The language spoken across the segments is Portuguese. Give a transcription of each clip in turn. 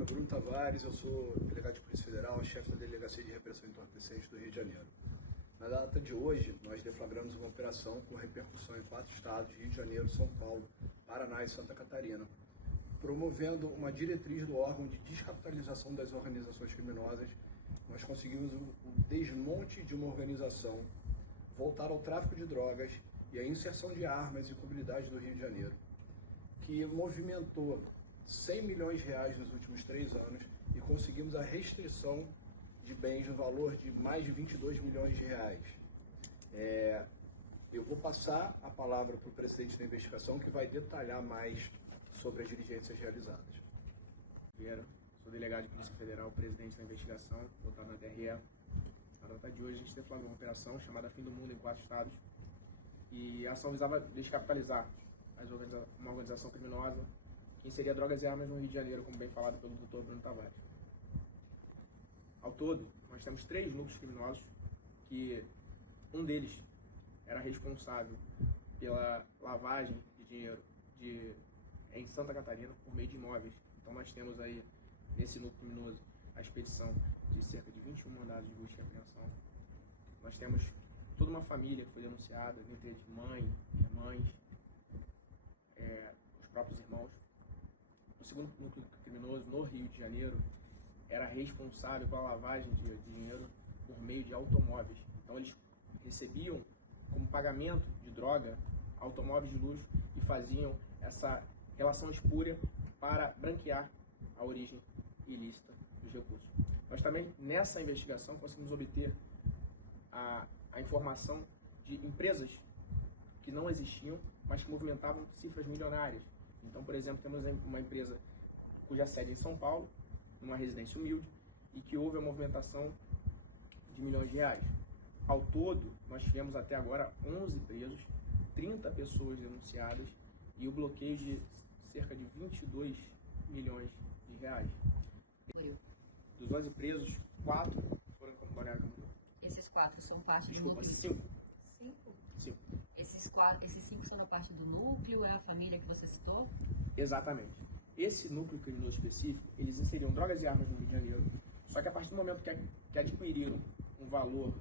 nome é Bruno Tavares, eu sou delegado de Polícia Federal, chefe da Delegacia de Repressão de Entorpecentes do Rio de Janeiro. Na data de hoje, nós deflagramos uma operação com repercussão em 4 estados, Rio de Janeiro, São Paulo, Paraná e Santa Catarina, promovendo uma diretriz do órgão de descapitalização das organizações criminosas. Nós conseguimos o desmonte de uma organização, voltar ao tráfico de drogas e a inserção de armas em comunidades do Rio de Janeiro, que movimentou 100 milhões de reais nos últimos 3 anos e conseguimos a restrição de bens no valor de mais de 22 milhões de reais. Eu vou passar a palavra para o presidente da investigação, que vai detalhar mais sobre as diligências realizadas. Vieira, sou delegado de Polícia Federal, presidente da investigação, votado na DRE. Na data de hoje, a gente deflagrou uma operação chamada Fim do Mundo em 4 estados. E a ação visava descapitalizar uma organização criminosa que inseria drogas e armas no Rio de Janeiro, como bem falado pelo Dr. Bruno Tavares. Ao todo, nós temos 3 núcleos criminosos, que um deles era responsável pela lavagem de dinheiro em Santa Catarina por meio de imóveis. Então nós temos aí, nesse núcleo criminoso, a expedição de cerca de 21 mandados de busca e apreensão. Nós temos toda uma família que foi denunciada, entre eles mãe, irmãs, os próprios irmãos. O segundo núcleo criminoso, no Rio de Janeiro, era responsável pela lavagem de dinheiro por meio de automóveis. Então eles recebiam como pagamento de droga automóveis de luxo e faziam essa relação espúria para branquear a origem ilícita dos recursos. Nós também, nessa investigação, conseguimos obter a informação de empresas que não existiam, mas que movimentavam cifras milionárias. Então, por exemplo, temos uma empresa cuja sede é em São Paulo, numa residência humilde, e que houve a movimentação de milhões de reais. Ao todo, nós tivemos até agora 11 presos, 30 pessoas denunciadas e o bloqueio de cerca de 22 milhões de reais. Dos 11 presos, 4 foram condenados. Esses 4 são parte do Desculpa, núcleo? 5. 5? Esses 5 são da parte do núcleo, é a família que você citou? Exatamente. Esse núcleo criminoso específico, eles inseriam drogas e armas no Rio de Janeiro, só que a partir do momento que adquiriram um valor,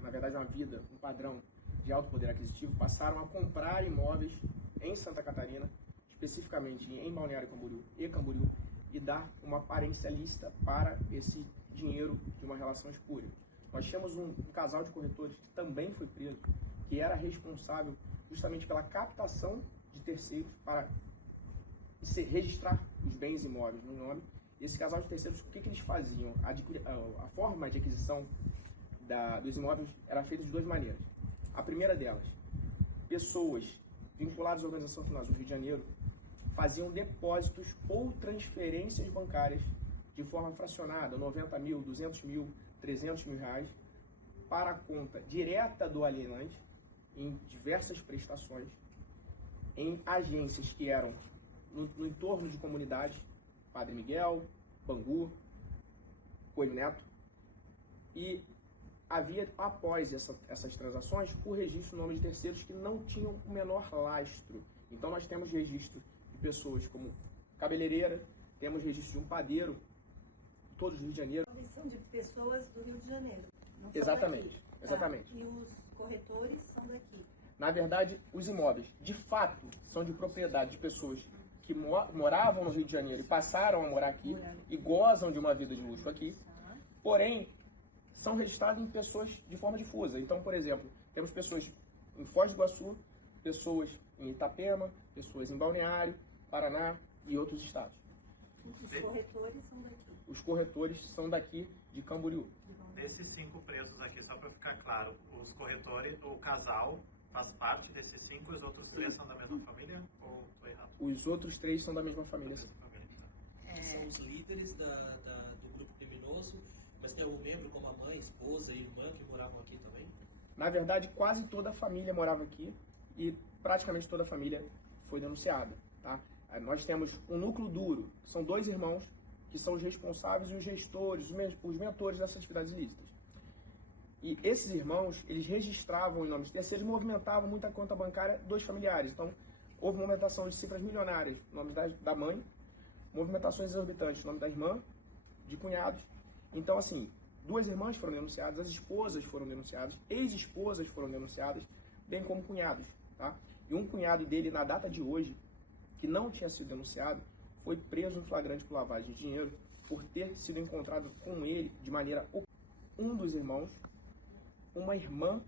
na verdade uma vida, um padrão de alto poder aquisitivo, passaram a comprar imóveis em Santa Catarina, especificamente em Balneário Camboriú, e dar uma aparência lícita para esse dinheiro de uma relação espúria. Nós tínhamos um casal de corretores que também foi preso, que era responsável justamente pela captação de terceiros para registrar os bens imóveis no nome. Esse casal de terceiros, o que eles faziam? A forma de aquisição dos imóveis era feita de 2 maneiras. A primeira delas, pessoas vinculadas à organização criminosa do Rio de Janeiro faziam depósitos ou transferências bancárias de forma fracionada, 90 mil, 200 mil, 300 mil reais, para a conta direta do alienante, em diversas prestações, em agências que eram no entorno de comunidades, Padre Miguel, Bangu, Coelho Neto, e havia, após essas transações, o registro no nome de terceiros que não tinham o menor lastro. Então nós temos registro de pessoas como cabeleireira, temos registro de um padeiro, todos do Rio de Janeiro. São de pessoas do Rio de Janeiro. Não Exatamente, são daqui. exatamente. E os corretores são daqui. Na verdade, os imóveis, de fato, são de propriedade de pessoas que moravam no Rio de Janeiro e passaram a morar aqui e gozam de uma vida de luxo aqui, porém, são registrados em pessoas de forma difusa. Então, por exemplo, temos pessoas em Foz do Iguaçu, pessoas em Itapema, pessoas em Balneário, Paraná e outros estados. Os corretores são daqui. Os corretores são daqui de Camboriú. Desses 5 presos aqui, só para ficar claro, os corretores, o casal faz parte desses 5, os outros 3 são da mesma família? Ou estou errado? Os outros 3 são da mesma família, sim. Que são os líderes do grupo criminoso, mas tem algum membro como a mãe, esposa e irmã que moravam aqui também? Na verdade, quase toda a família morava aqui e praticamente toda a família foi denunciada, tá? Nós temos um núcleo duro, são 2 irmãos que são os responsáveis e os gestores, os mentores dessas atividades ilícitas. E esses irmãos, eles registravam em nome de terceiros e movimentavam muita conta bancária dos familiares. Então, houve movimentação de cifras milionárias em nome da mãe, movimentações exorbitantes, nome da irmã, de cunhados. Então, assim, 2 irmãs foram denunciadas, as esposas foram denunciadas, ex-esposas foram denunciadas, bem como cunhados, tá? E um cunhado dele, na data de hoje, que não tinha sido denunciado, foi preso em flagrante por lavagem de dinheiro por ter sido encontrado com ele de maneira um dos irmãos, uma irmã,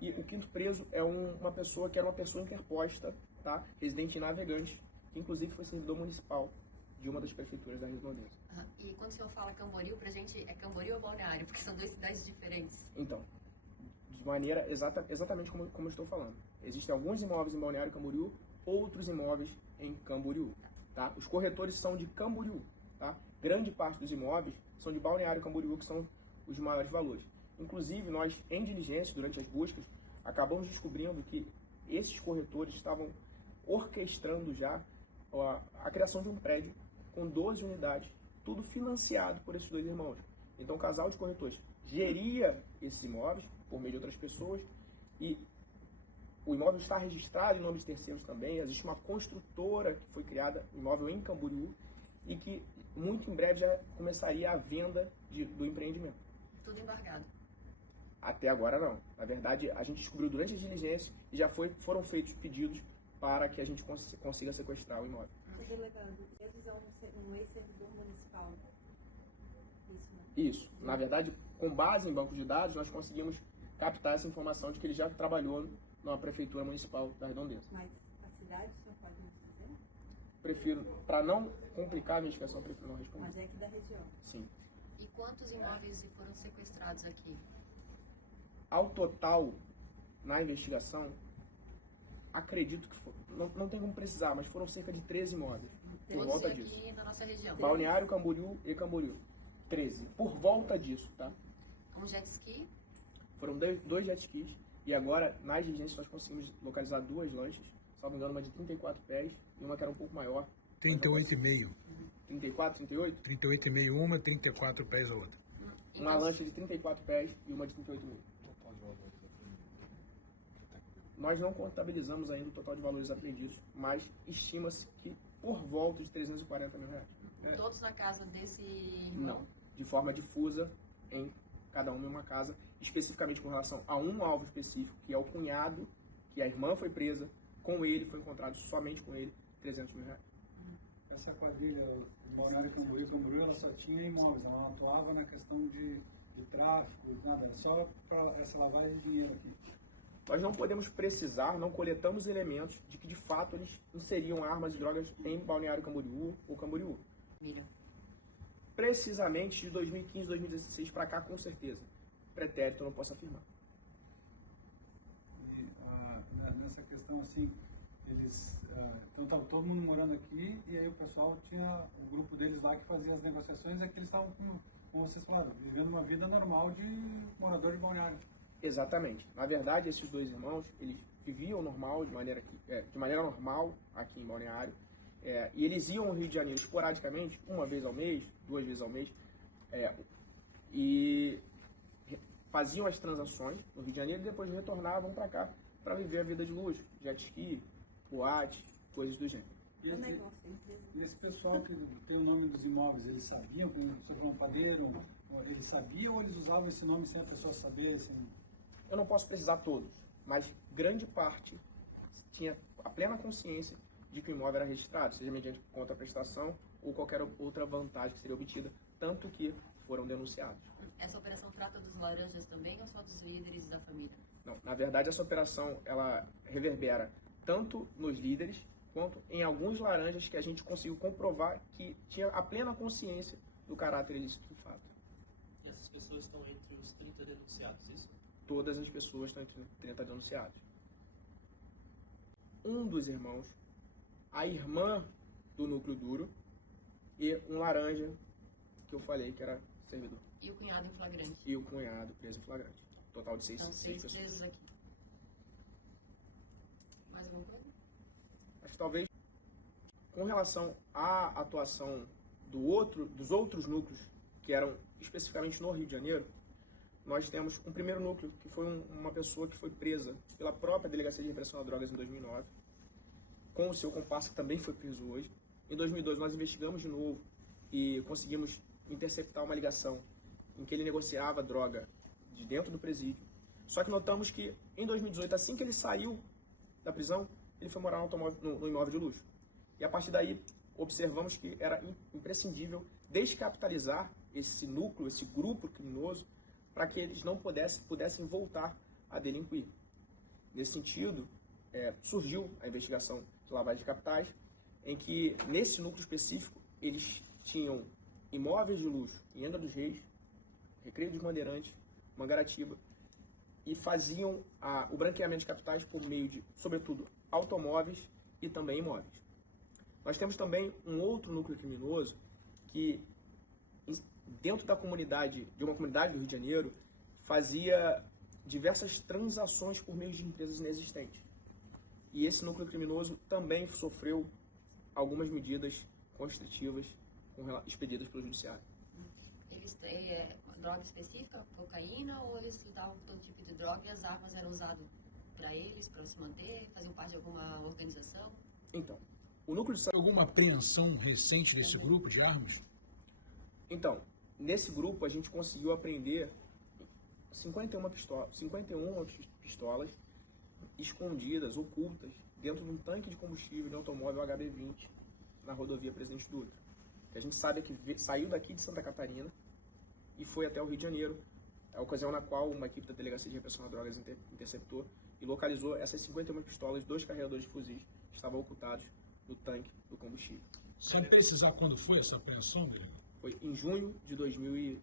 e o quinto preso é uma pessoa que era uma pessoa interposta, tá? Residente em Navegantes, que inclusive foi servidor municipal de uma das prefeituras da Redondeza. E quando o senhor fala Camboriú, pra gente é Camboriú ou Balneário? Porque são 2 cidades diferentes. Então, de maneira exatamente como eu estou falando. Existem alguns imóveis em Balneário Camboriú, outros imóveis em Camboriú, tá? Os corretores são de Camboriú, tá? Grande parte dos imóveis são de Balneário Camboriú, que são os de maiores valores. Inclusive, nós, em diligência, durante as buscas, acabamos descobrindo que esses corretores estavam orquestrando já a criação de um prédio com 12 unidades, tudo financiado por esses 2 irmãos. Então, o casal de corretores geria esses imóveis por meio de outras pessoas e o imóvel está registrado em nome de terceiros também. Existe uma construtora que foi criada, imóvel em Camboriú, e que muito em breve já começaria a venda do empreendimento. Tudo embargado. Até agora não. Na verdade, a gente descobriu durante a diligência e já foram feitos pedidos para que a gente consiga sequestrar o imóvel. Delegado, eles são um ex-servidor municipal. Isso, né? Isso. Na verdade, com base em banco de dados, nós conseguimos captar essa informação de que ele já trabalhou na prefeitura municipal da Redondeza. Mas a cidade o senhor pode nos dizer? Prefiro, para não complicar a investigação, prefiro não responder. Mas é aqui da região. Sim. E quantos imóveis foram sequestrados aqui? Ao total, na investigação, acredito que não tem como precisar, mas foram cerca de 13 imóveis. Por volta Todos disso. aqui na nossa região. Balneário, Camboriú e Camboriú. 13. Por volta disso, tá? Um jet ski, Foram 2 jet skis. E agora, nas diligências, nós conseguimos localizar 2 lanchas. Se não me engano, uma de 34 pés e uma que era um pouco maior. 38,5. 34, 38? 38,5 uma, 34 pés a outra. Uma lancha de 34 pés e uma de 38,5. Nós não contabilizamos ainda o total de valores apreendidos, mas estima-se que por volta de 340 mil reais. todos na casa desse irmão? Não, de forma difusa em cada uma em uma casa, especificamente com relação a um alvo específico, que é o cunhado, que a irmã foi presa, com ele foi encontrado, somente com ele, 300 mil reais. Essa quadrilha, Balneário Camboriú, ela só tinha imóveis, ela não atuava na questão de tráfico, nada, era só para essa lavagem de dinheiro aqui. Nós não podemos precisar, não coletamos elementos de que de fato eles inseriam armas e drogas em Balneário Camboriú ou Camboriú. Milho. Precisamente de 2015, 2016 para cá, com certeza. Pretérito eu não posso afirmar. E nessa questão, assim, eles... então estava todo mundo morando aqui e aí o pessoal tinha um grupo deles lá que fazia as negociações e que eles estavam, como vocês falaram, vivendo uma vida normal de morador de balneário. Exatamente. Na verdade, esses 2 irmãos, eles viviam normal, de maneira normal aqui em Balneário. E eles iam ao Rio de Janeiro esporadicamente, 1 vez ao mês, 2 vezes ao mês, e faziam as transações no Rio de Janeiro e depois retornavam para cá para viver a vida de luxo, jet ski, boate, coisas do gênero. E esse pessoal que tem o nome dos imóveis, eles sabiam que o seu João Padeiro, eles sabiam ou eles usavam esse nome sem a pessoa saber? Assim? Eu não posso precisar todos, mas grande parte tinha a plena consciência de que o imóvel era registrado, seja mediante contraprestação ou qualquer outra vantagem que seria obtida, tanto que foram denunciados. Essa operação trata dos laranjas também ou só dos líderes da família? Não, na verdade essa operação ela reverbera tanto nos líderes quanto em alguns laranjas que a gente conseguiu comprovar que tinha a plena consciência do caráter ilícito do fato. E essas pessoas estão entre os 30 denunciados, isso? Todas as pessoas estão entre 30 denunciados. Um dos irmãos, a irmã do núcleo duro e um laranja que eu falei que era servidor. E o cunhado em flagrante? E o cunhado preso em flagrante. Total de 6 pessoas. Presos aqui. Mais alguma coisa? Acho que talvez, com relação à atuação dos outros núcleos, que eram especificamente no Rio de Janeiro, nós temos um primeiro núcleo, que foi uma pessoa que foi presa pela própria Delegacia de Repressão a Drogas em 2009, com o seu comparsa, que também foi preso hoje, Em 2002 nós investigamos de novo e conseguimos interceptar uma ligação em que ele negociava droga de dentro do presídio. Só que notamos que em 2018, assim que ele saiu da prisão, ele foi morar no imóvel de luxo. E a partir daí observamos que era imprescindível descapitalizar esse núcleo, esse grupo criminoso, para que eles não pudessem voltar a delinquir. Nesse sentido, surgiu a investigação de lavagem de capitais, em que, nesse núcleo específico, eles tinham imóveis de luxo em Angra dos Reis, Recreio dos Bandeirantes, Mangaratiba, e faziam o branqueamento de capitais por meio de, sobretudo, automóveis e também imóveis. Nós temos também um outro núcleo criminoso que, dentro da comunidade, de uma comunidade do Rio de Janeiro, fazia diversas transações por meio de empresas inexistentes. E esse núcleo criminoso também sofreu algumas medidas constritivas expedidas pelo Judiciário. Eles droga específica, cocaína, ou eles davam todo tipo de droga e as armas eram usadas para eles, para se manter, faziam parte de alguma organização? Então, o núcleo de... Alguma apreensão recente desse grupo de armas? Então, nesse grupo a gente conseguiu apreender 51 pistolas escondidas, ocultas, dentro de um tanque de combustível de automóvel HB20 na rodovia Presidente Dutra. Que a gente sabe que saiu daqui de Santa Catarina e foi até o Rio de Janeiro, a ocasião na qual uma equipe da Delegacia de Repressão a Drogas interceptou e localizou essas 51 pistolas e 2 carregadores de fuzis que estavam ocultados no tanque do combustível. Sem precisar quando foi essa apreensão, delegado? Foi em junho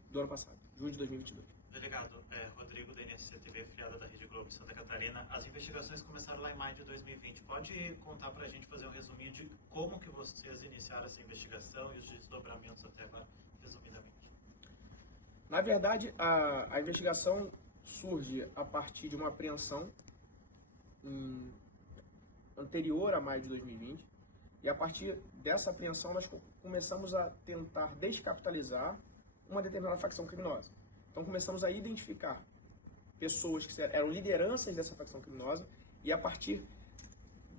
do ano passado, junho de 2022. Delegado, Rodrigo da NSC-TV, filiada da Rede Globo de Santa Catarina. As investigações começaram lá em maio de 2020. Pode contar pra gente, fazer um resuminho de como que vocês iniciaram essa investigação e os desdobramentos até agora, resumidamente? Na verdade, a investigação surge a partir de uma apreensão anterior a maio de 2020, e a partir dessa apreensão nós começamos a tentar descapitalizar uma determinada facção criminosa. Então começamos a identificar pessoas que eram lideranças dessa facção criminosa, e a partir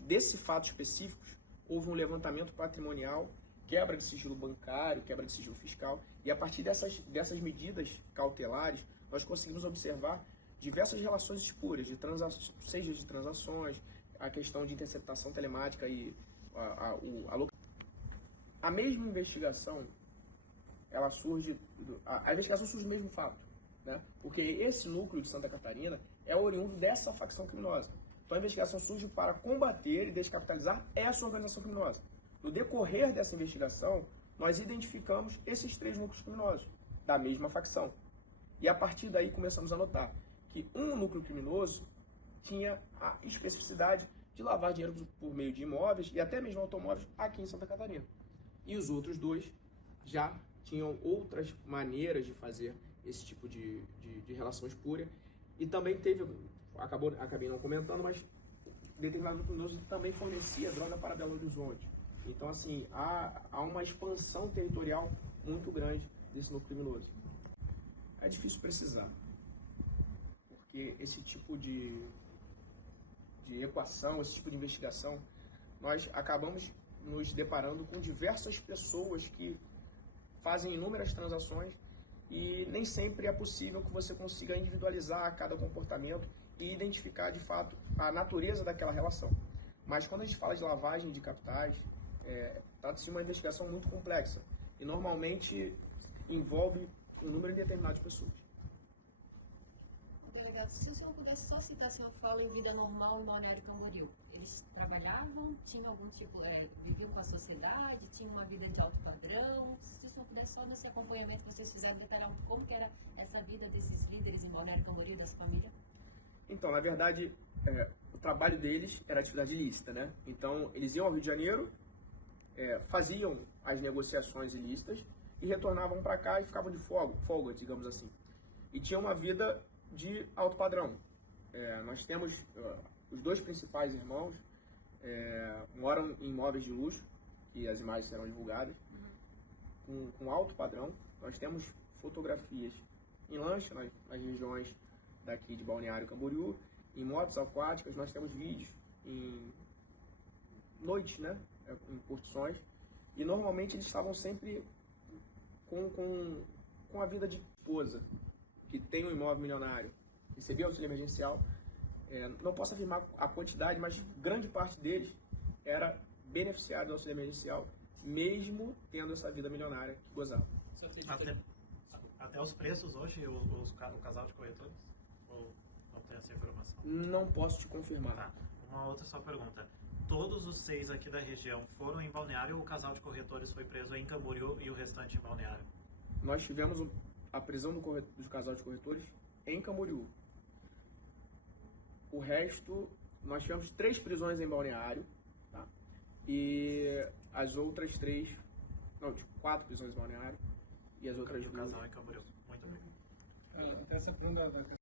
desse fato específico houve um levantamento patrimonial, quebra de sigilo bancário, quebra de sigilo fiscal, e a partir dessas medidas cautelares nós conseguimos observar diversas relações espúrias, seja de transações, a questão de interceptação telemática e a mesma investigação, ela surge, a investigação surge do mesmo fato, né? Porque esse núcleo de Santa Catarina é oriundo dessa facção criminosa. Então a investigação surge para combater e descapitalizar essa organização criminosa. No decorrer dessa investigação, nós identificamos esses 3 núcleos criminosos da mesma facção. E a partir daí começamos a notar que um núcleo criminoso tinha a especificidade de lavar dinheiro por meio de imóveis e até mesmo automóveis aqui em Santa Catarina. E os outros 2 já tinham outras maneiras de fazer esse tipo de relação espúria. E também acabei não comentando, mas determinado núcleo criminoso também fornecia droga para Belo Horizonte. Então, assim, há uma expansão territorial muito grande desse núcleo criminoso. É difícil precisar, porque esse tipo de equação, esse tipo de investigação, nós acabamos nos deparando com diversas pessoas que fazem inúmeras transações e nem sempre é possível que você consiga individualizar cada comportamento e identificar de fato a natureza daquela relação. Mas quando a gente fala de lavagem de capitais, trata-se de uma investigação muito complexa e normalmente envolve um número indeterminado de pessoas. Delegado, se o senhor pudesse só citar assim, uma fala em vida normal em Balneário Camboriú. Eles trabalhavam, tinham algum tipo, viviam com a sociedade, tinham uma vida de alto padrão. Se o senhor pudesse só nesse acompanhamento que vocês fizeram detalhar como que era essa vida desses líderes em Balneário Camboriú, dessa família? Então, na verdade, o trabalho deles era atividade ilícita, né? Então, eles iam ao Rio de Janeiro, faziam as negociações ilícitas e retornavam para cá e ficavam de folga, digamos assim. E tinham uma vida de alto padrão. Nós temos os 2 principais irmãos moram em imóveis de luxo, e as imagens serão divulgadas, com alto padrão. Nós temos fotografias em lancha, nas regiões daqui de Balneário Camboriú, em motos aquáticas. Nós temos vídeos em noites, né, em curtições, E normalmente eles estavam sempre com a vida de esposa, que tem um imóvel milionário, recebia auxílio emergencial. Não posso afirmar a quantidade, mas grande parte deles era beneficiado do auxílio emergencial, mesmo tendo essa vida milionária que gozava. Você acredita Até os preços hoje, o casal de corretores? Ou não tem essa informação? Não posso te confirmar. Tá. Uma outra só pergunta. Todos os 6 aqui da região foram em Balneário ou o casal de corretores foi preso em Camboriú e o restante em Balneário? Nós tivemos a prisão do casal de corretores em Camboriú. O resto, nós tivemos 3 prisões em Balneário, tá? E as outras 4 prisões em Balneário e as outras E o 2 casal em Camboriú. Muito bem. Até essa pergunta da